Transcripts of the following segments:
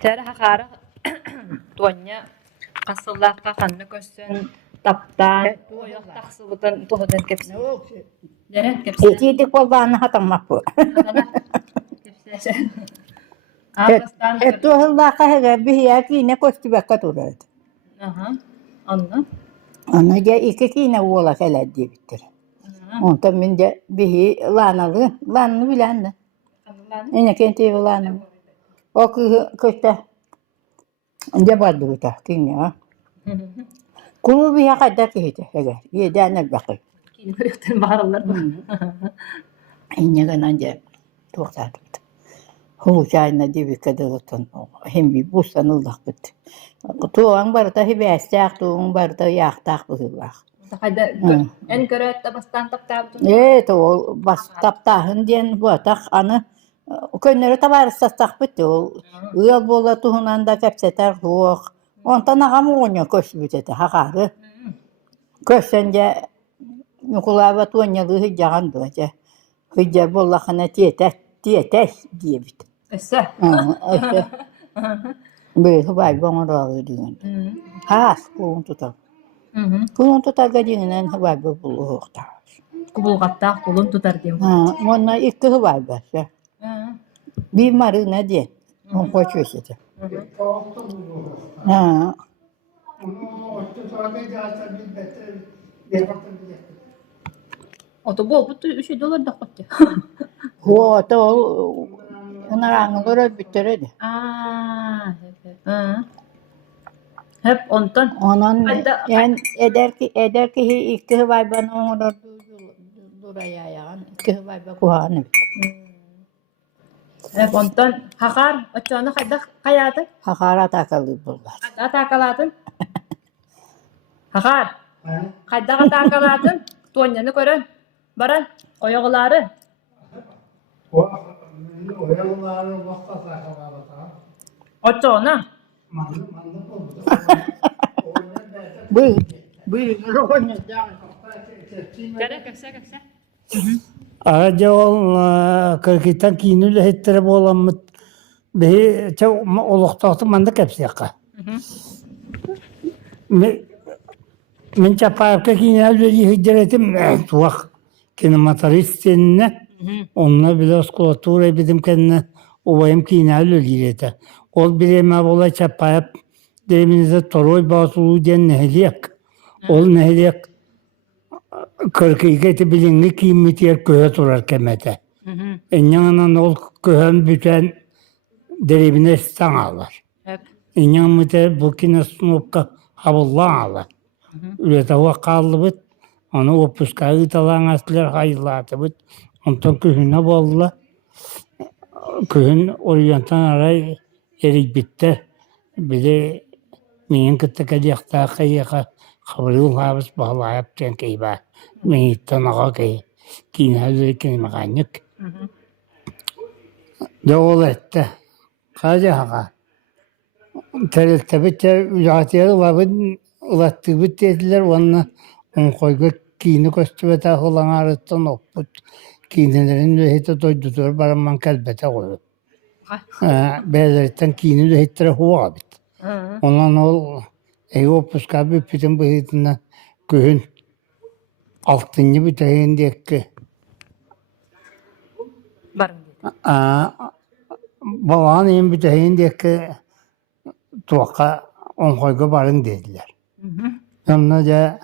Tere hakara tuanya kasılakka kanını kössün taptan oyak taksıbıtan tohudan kepsi. Deret kepsi. Etidik olbağını hatammak bu. Hatana kepsi. Ağustan. Tuhullah kahve bir yaki ne koştu bakka durardı. Aha. Anla. Ona ya iki kine oğla keledi diye bitir. Ondan mince bir lanalı bilen de. Yine kenti lanalı. O köşte ne vardı bu da kine. Kulu bir kadar kıydı. Yedene bakı. Kini görüyorsun bağırlar. Yine kananca tuğsadı. Hulucayna diye bir kadar otan. Hem bir bu sanıldak bitti. Tuğan barda hibestek, tuğan barda yaktak bu var. Hayda en köret tabastan taptabdın. Evet o bas taptahın diyen bu atak anı könleri tabarıstak bitti o. Uyal bola tuğunan da kapseter tuğuk. Ondan ağamı oynuyor köşü biteti hakarı. Köşünce Nukulava tuğanyalı hıcağın böyle. Hıcca bollakına diyete diye bit. Esse. İşte böyle vay bana da diyor. Has kulun tutar. Kulun tutar gadiğinden vay bu bulukta. Kubulgatta kulun tutar diyor. Ona iki vay başa. Bir marina diye. On koşuyorsa. Ha. Oto bu $3 da koydu. O da onların göre bitirdi. Hep ondan. Onun yani eder ki iki vay bana onu duraya yani. İki vay kuhanı. Hep ondan. Hakar, açığını kayada. Hakara takıldı bunlar. Kayda takaladın. Hakar. Kayda takaladın. Tuğanyanı görün. Baran, oyağıları. Oyalıları vakta sakaladı. Açığını. Bu oynayacağım. Köse. Araca ol kırkıtan kinüle hettere bolamıt. Behi çok oluktahtı manda kepsi yaka. Men çapayapka kinüle hicretim tuak. Kinematristinne. Onunla biraz kulatura bizim kendine ovayım kinüle lirete. Ol bireme bola çapayap deminize toroy basulu diyen nehliyek. Ol nehliyek 42 bilingi kimmitiyer köhe turar kemete. Enyanın ol köhen büten derebine stan ağlar. Enyan müte bukine sunupka habullan ağlar. Ülete vakallı bit. Onu opuskayı talan aslar hayırlatı bit. Ondan köhüne bolla. Köhün oryantan aray erik bitti. Bir de menin kıtta kadiyakta kayaka khabrul habis bağlayıp ten kayba. Menin tanağa kay. Kinazı kinmaganyık. Doğal ette. Kaja haka. Terelte bitte ülatiyalı vabın ulattı bittediler. On koyga kini kostübete olan arıttan oput. Kinelerin lehete doydudur baraman kalbete koydu. Belirten kini lehetere huva bit. Ondan ol opus bir bütün bu hitinden köhün altıncı bir tehin diyekke. Barın. Babağın en bir tehin diyekke tuaka on koyga barın dediler. Yanına da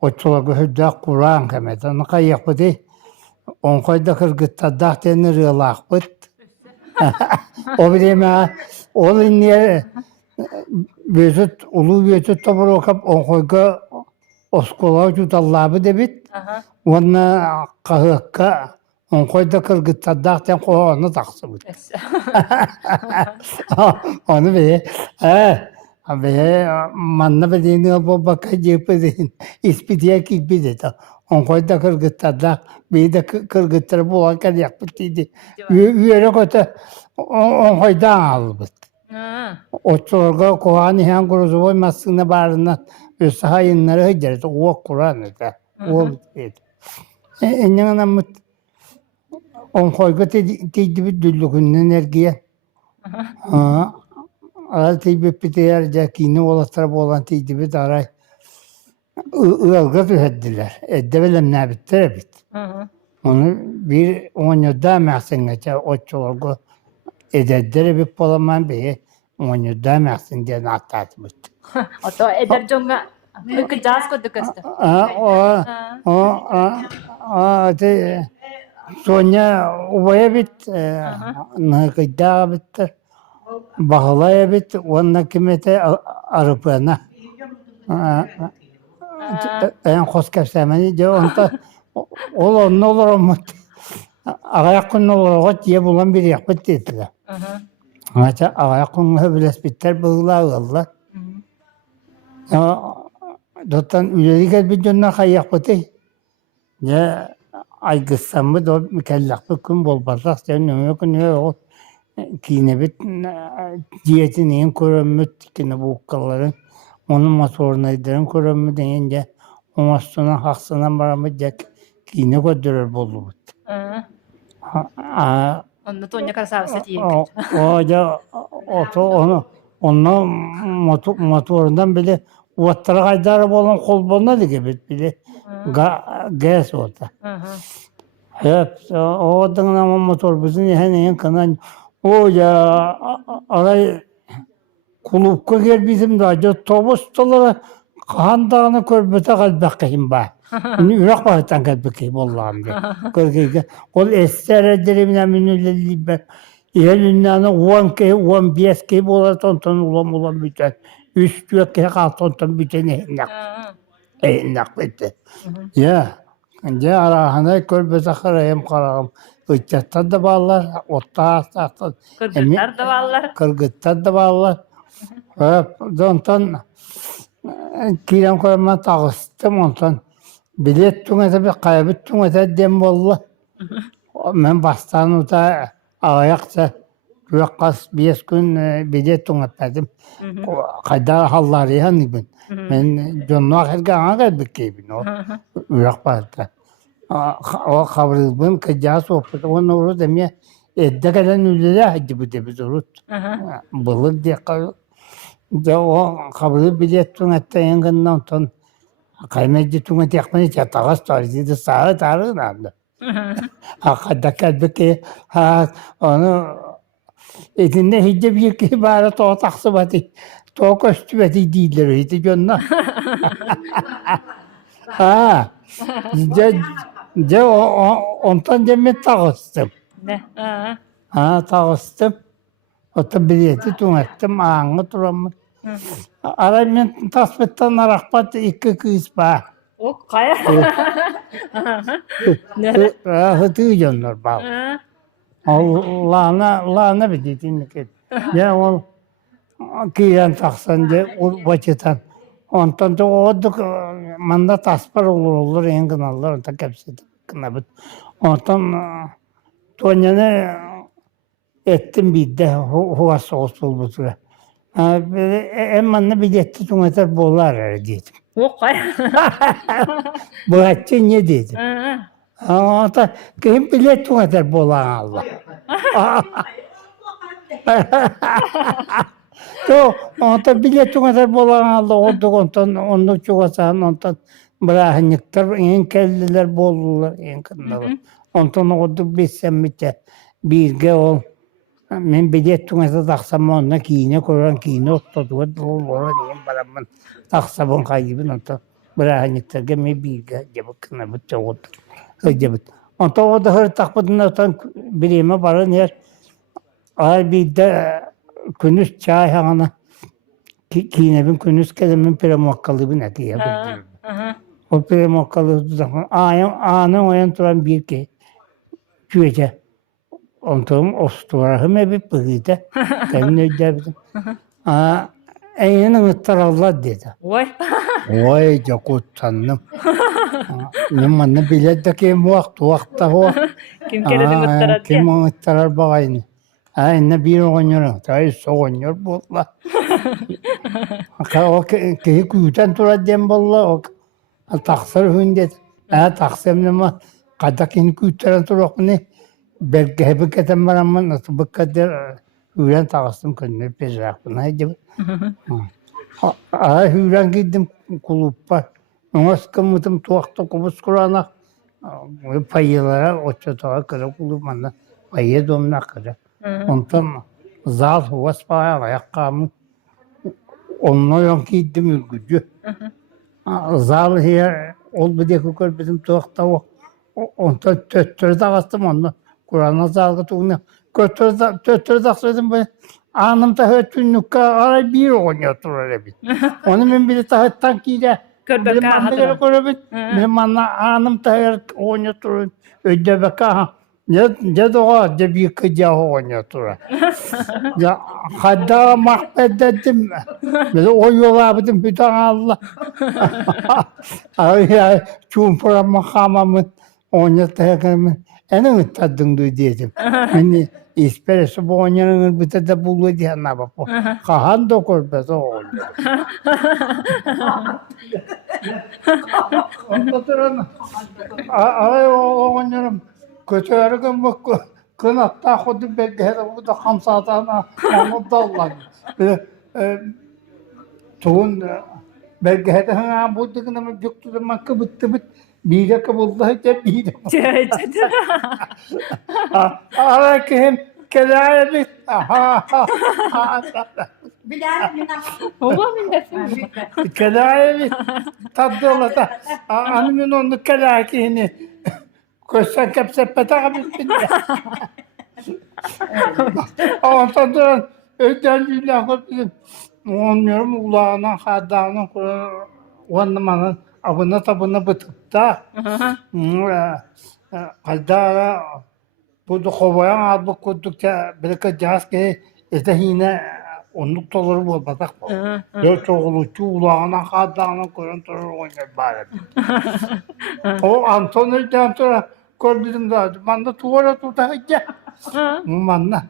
o çolakı hüddak Kur'an kemete. Naka yapıdı. On koyda kırgıtta dağteni rığlak bit. O bileme ol inye ulu büyütüt tabur okap on koyga oskola jutallabı debit. Ona kahıkka on koyda kırgıtta dağten koğanı taksı bit. Onu be. Be manna bedeni bu baka cepedin. İspitiye kilbide ta. On koyda kırgıtta dağ bir de kırgıttır bulanken yapıtıydı. Üyere koyda on koyda albıt. O çorga koğanı hem kuruzu boy masını barından üstü hayınları hıcret. O Kur'an ete. O bitmedi. Enyanına mut on koyga teydi bir düllükünden ergiye. Ara teybi biter jakini olatara bolan teydi bir daray. Ilga tüheddiler. Eddevelem ne bitter bit. Hı hı. Onu bir 10 yılda mehsin geçe o çolgu ededere bir polaman beye 10 yılda mehsin diye natat bit. Oto eder jonga ökü jas ko düküstü. De Sonya ovaya bit, nakıda bitter. Bahalaya bit, onun kimete arıpına. En hoş kapsamını de onda ol ne olur mu? Ayakın olur o diye bulan bir yapıt dediler. Hı hı. Hatta ayakın hıbles bitter bağlar. Dotan üyelik bir dönem kayak putih. Ya ay gıssamı da mükellef bir gün bol bazak sen ne yok ne yok. Kine bit diyetin en körömmüt kine bu kalların. Onun motorunaydıran körömmü deyince o sonra haksına baramayacak kine götürür bolu. Hı. Aa, Onda tonya karasavsa diye. o da onun motorundan bile Vattara kaydara bolan kol bolna gibi bile gaz oldu. Hı hı. Hep o adına motor bizim yani kanan o ya aray kulüpke gel bizim de acı tobustolara handağını körbete kalbakayım ba. Ürek bahtan kalbakayım Allah'ım de. Körgeyge ol estere derimine minüleli be. İhelünnanı uvan ke uvan biyes ke bolar tonton ulan biten. Üstü ke tonton biten ehnak. Ehnak bitti. Ya. Ya arahana körbete karayım karağım. Gıçattan da bağlar, otta astan. Kırgıtlar da varlar. Kırgıttan da bağlar. Hep ondan kiram koyma tağıstım ondan. Bilet tüngete bir kaybet tüngete dem bolla. Men bastan uta ayakta Rökkas bir gün bilet tüngetmedim. Kadar hallar yani ben. Ben John'u akırga ağır bir kebin o. Rökbazda. O kavrıldım kıcağı sohbet. Onun uğru demeye edde kadar nüzele hacı bu de biz urut. Bulur diye kalır. De o kavrılıp bilet tüngette yengından ton. Kaymacı tüngete yakmanı çatağız tarihi de sağı tarığı nandı. Hakikaten kalbiki onu edinde hicce bir ki bari toğa taksıbatı. Toğa köstübeti değiller öyle John'la. Ha. De ondan demet tağıstım. Ne? Hı. Ha tağıstım. Ota bileti tüngettim ağını turamın. Ara men tasbettan arakpat iki kız ba. O kaya. Hıtı jonlar ba. Hı. Allah'ına bir dediğini ki. Ya o kiyen taksan de o başıtan. Ondan da o manda taspar olur en kınallar ondan hepsi kınabıt. Ondan Tonya'nı ettim bir de hava soğuk bu süre. Emmanna biletti tümeter bolar dedim. O kaya. Bu etçi ne dedim. Hı. Ata kim bilet tümeter bolar Allah. To ata bilet tümeter bolar Allah oldu ondan çoğasan ondan bırakınıktır en kelliler bollular en kındalar. Ondan oldu bilsemmite birge ol. Men bilet tümeter taksam ondan kiyine koran kiyine ottadı. Doğru diyeyim baramın taksabın kaybın ondan bırakınıktır gemi birge cebakına bu çoğudu. Hıcabıt. Ondan o da hır takmadığında ondan birime barın yer. Ay bir de künüz çay hana kinebin künüz kelemin pire muhakkalı bir ne diye. O pire muhakkalı zaman anın oyan turan bir ki küvece ondan osturahım ebi bıgıda kendine ödebildim. Eynin ıttar Allah dedi. Oy. Vay cakut tanım. Nımanı biletteki muhakta o. Kim keredin ıttara diye. Kim ıttarar bağayını. Ne bir oynuyor. Tayi soğuyor bolla. O ki kuyutan tura dem bolla. O taksır hündet. Taksım nama kadakin kuyutaran tura ne. Belki hep keten baramın nasıl bu kadar Hüren tağıstım könüne pezrak buna hadi. Hüren gittim kulüppa. Ona sıkılmadım tuakta kubus kurana. Payılara oçatağa kıra kulüpmanda. Payı domna kıra. Ondan zal huvas paya ayakkabımı. Onunla yok gittim gücü. Zal hiye ol bir de kukar bizim tuakta o. Ondan töttürü dağıstım onu. Kur'an'a zalgı tuğunu. Töttürü dağıstım ben. Anımda hötünlükka ara bir oynuyor öyle bir. Onu ben bir de tahttan giyle. Körbeka Benim hatırı. mandagara korabit. Benim anımda her oynuyor. Ödebeka. Ya da o da bir kıca oynuyor. Ya hatta mahvedettim. Böyle o yola bitim bütün Allah. Ay ya çumpura makamamın oynuyor. En tadın diyeceğim. Hani İsperesi bu oynayanın bir de buluyor diye ne bak. Kahan da korpesi oluyor. Ondan sonra ay o oynarım. Kötü ergen bak. Kınatta kodu bekler bu da hamsatana onu dallar. Tuğun bekler ha bu da kınamı yoktu da makı bitti bit. Bir de kabulda hep bir de. Ara kim kelaya bit. Huwa min desin. Kelaya bit. Taddola da. Anımın onu kelaya ki hani. Koşan kapsepete bit. Ondan sonra öden lafı bizim. Onların ulağına, haddağına, onların abına tabına bıtıp da. Haddağına bu da kovayan adı koydukça bir kacağız ki işte yine onluk doları bulmadık. Dört oğluçu ulağına, haddağına koyan torun oynar bari. O Antonio'dan sonra gördüm daha. Manda tuvara tutacak. Manda.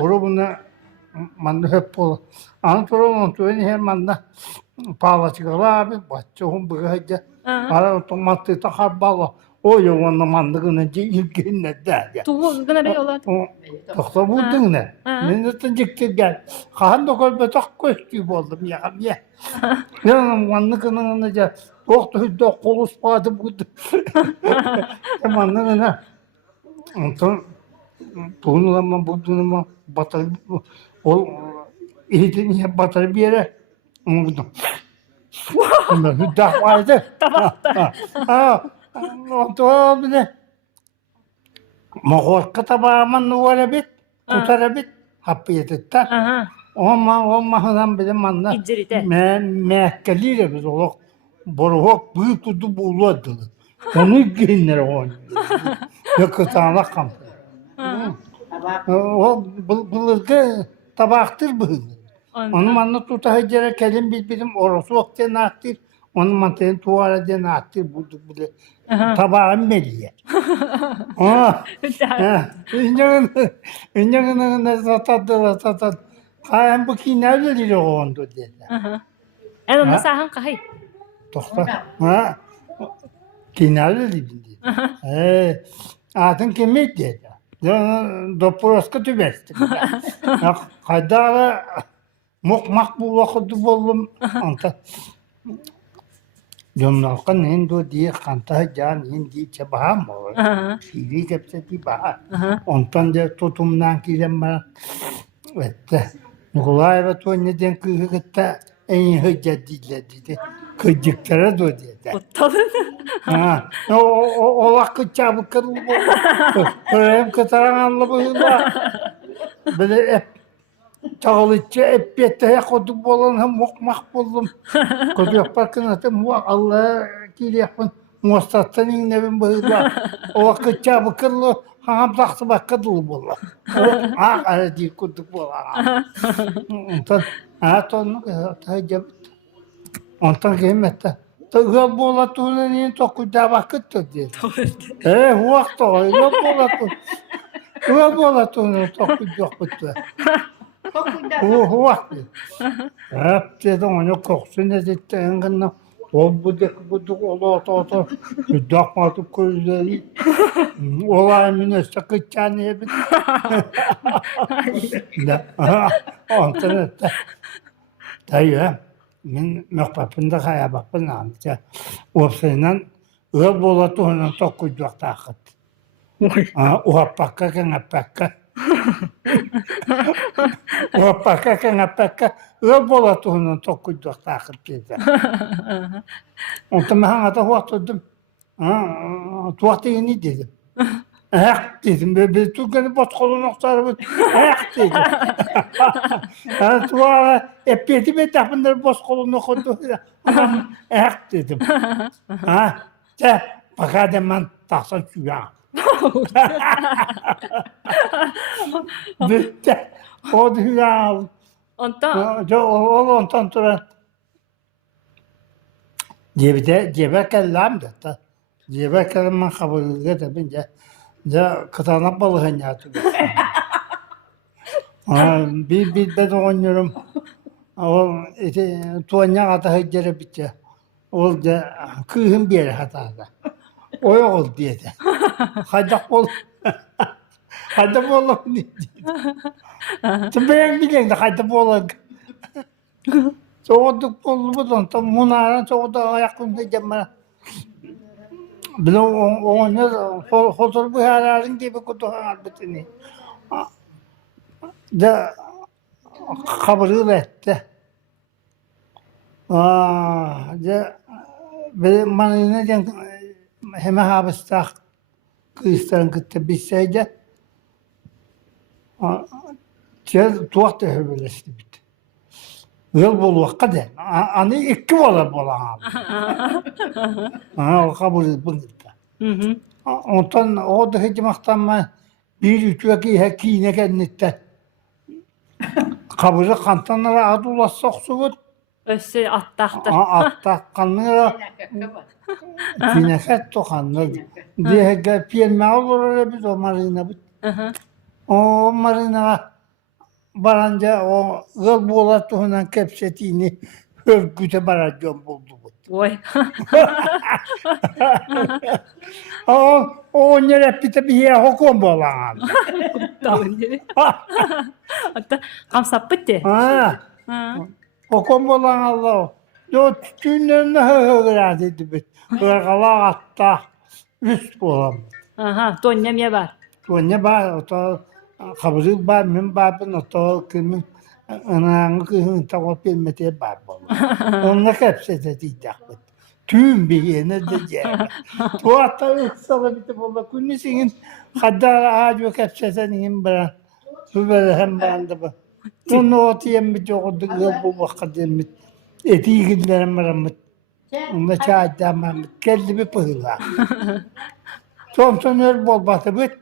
Oru bunu manda hep bol. Antonio'nun tuveni her manda. Pala çıkala abi. Bahçe bırakacak. Para otomatik takar bala. O yolunda manda gınıcı ilgin ne der. Tuğun gına ne ola? Doktor buldun ne? Ne çıktı gel. Kahan da kolbe tak köşkü oldum ya. Yanım manda gınıcı. Doktor da kolus padı buldu. Manda gına. Ondan tuğunlama bulduğuma batarı o ehidin ya batarı bir yere buldum. Bunlar hüddah vardı. Ondan bir de mağorka tabağımın nuvara bit, tutara bit, hapı yedirtten. Olmadan bir de manla İcirite. mekkeliyle biz olak boruhok büyük tutu buladı. Onu günlere oynuyor. Ne kıtağına kampı. O bılırgı tabaktır bılırgı. Onun manla tutahıcıra kelim bizim orası vakti naktır. Onun mantığın tuvara diye naktır bulduk bile. Tabağın meliye. İncağın satadı. Kayan bu ki ne bilir o ondu dedi. En onda sahan kahay. Doktor. Kinarlı dedi. Adın kimi dedi. Doproska tübesti. Kadara mokmak bu vakıtı buldum. Yomlakan hindu diye kanta can hindi çabaha mı? Şiiri kepseti baha. Ondan da tutumdan kirem bana. Evet. Nikolayeva to neden kıyıkta en hıca diledi. Kıcıklara da dedi. Uttalın. O vakit çabuk kırıldı. Hem kıtaran anlı bıyla. Böyle hep çağılıcı hep yetteye kodum olan hem mokmak buldum. Kodum yaparken zaten bu Allah kiri yapın. Muastattan inlevin bıyla. O vakit çabuk kırıldı. Ham taktı bak kırıldı bıyla. Ha aracı kodum olan. Ondan tonu hacabit. Ondan kıymette. Tığıl bola tuğla niye tokuda vakit dedi. Bu vakit o. Yok bola tuğla. Tığıl bola tuğla tokuda vakit. Bu vakit. Hep dedim onu koksun dedi. Engin Buduk ola dakmadı közleri. Olay müneste kıçan yebit. Ondan Tayyip, men mekbapında kaya bakın amca. Opsaynan öl bolatı onun tokuyacak takıt. Uapaka kan apaka. Uapaka kan apaka. Öl bolatı onun tokuyacak takıt dedi. Ondan ben hangada vaktırdım. Tuvaktı yeni dedim. Dedim. Bir Türkiye'nin bozkolu noktaları dedim. Tuvağa epeydi bir tapındır bozkolu noktaları. Dedim. Bakadım ben tahsan suya. Bitti. O dünya. Ondan Ondan sonra cebe kellam da. Cebe kellam kabul edelim de. Ya kıtana balığın yatı. Bir de oynuyorum. O tuğanya ata hıcere bitti. O da kıyım bir yere hatada. O yok diye de. Hadak bol. Hadak bol diye. Ben bileyim de hadak bol. Soğuduk bol budan tam munaran soğuda ayakında cemara. Bilo oynar fotoğraf bu herhalde gibi kutu halbetini. Da kabul etti. Da benim manine den hemen habistak kıyıstan gitti bir şeyde. Tuvaktı hırbeleşti bitti. Yol bulu kadar. Anı iki bola abi. O kabul etti. Ondan o da hicmaktan ben bir üçüki hekine kendette. Kabul kantanlara adı ulaşsak suğut. össe attaktır. Atta kanlara tineket tokanlar. Diye gel piyelme olur öyle biz o marina. O marina baranca o yol bulatuğundan kepsetini örgüte baracağım buldu. Oy. O nere bir yere hukum bolan. Tabii dedi. Hatta kamsap bitti. Hukum bolan Allah. Yo tütünlerine hıhıra dedi bit. Hırgala atta üst bolan. Donyam ye var. O ne var o da kabızı var mı babın o da kimin ananı kıyın tavuk bilmediği bab bolan. Onunla hepsi diyecek bit. Tüm bir yerine diyecek. Bu hatta ıksalı bitti bolan. Künnüsünün kadar ağacı yok hepsi senin bırak. Bu böyle hem ben de bu. Onu otayım bir çoğuduk bu vakit yemiş. Eti yıkınlarım var. Onda çay damam. Geldi bir pıhıla. Thompson öl bol batı bit.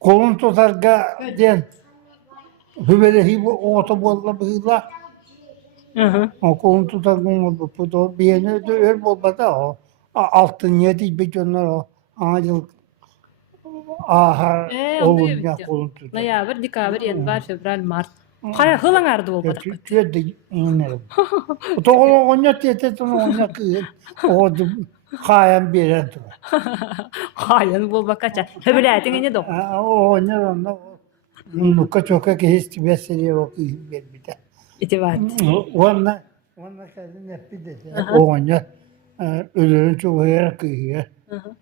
Kolun tutarga diyen. Hüvelehi bu oto bolla pıhıla. O kolun tutarga bu bir yerine de öl bol batı o. Altın yedi bir cönler o. Ağacılık. Ahar olunca kolun tutarga. Noyabr, dekabr, yanvar, fevral, mart. Kaya hılan ardı bol badak. Tüyde inerim. O da onya tete onya kıyın. O da kayan bir yere dur. Hayan bol bakaça. Höbületin ene dok. O onya onda. Nuka çoka ki hiç beseliyor o kıyın bir de. İtibat. Ona kadın hep bir de. O onya ölürün çok yer kıyıyor.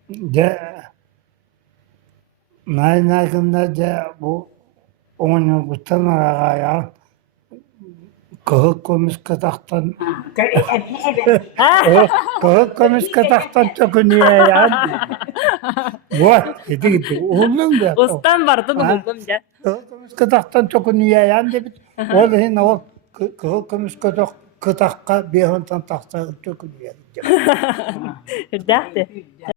De naykında de bu onya kutan araya kılık komis kataktan kılık komis kataktan tökünüyor yani. What? Dedi gibi. Oğlum da. Ostan vardı da buldum ya. Kılık komis kataktan tökünüyor yani de. O da yine o kılık komis katakka bir hantan taksa tökünüyor. Hürdahti.